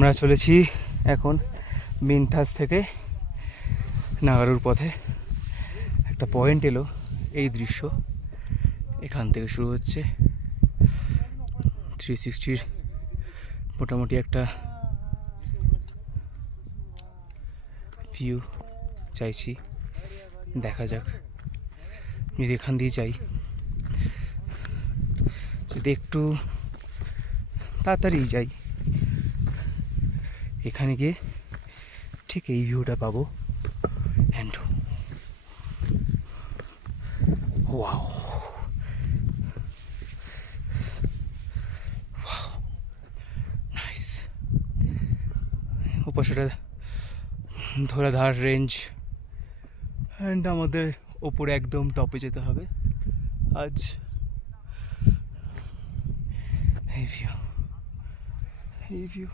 আমরা চলেছি এখন বিনথাস থেকে নাগারুর পথে। একটা পয়েন্ট এলো, এই দৃশ্য এখান থেকে শুরু হচ্ছে। 360 মোটামুটি একটা ভিউ চাইছি, দেখা যাক। যদি এখান দিয়ে যাই, যদি একটু তাড়াতাড়ি যাই, এখানে গিয়ে ঠিক এই ভিউটা পাবো। And wow, nice. ওপাশটা ধরাধার রেঞ্জ, অ্যান্ড আমাদের ওপরে একদম টপে যেতে হবে আজ। এই ভিউ, এই ভিউ।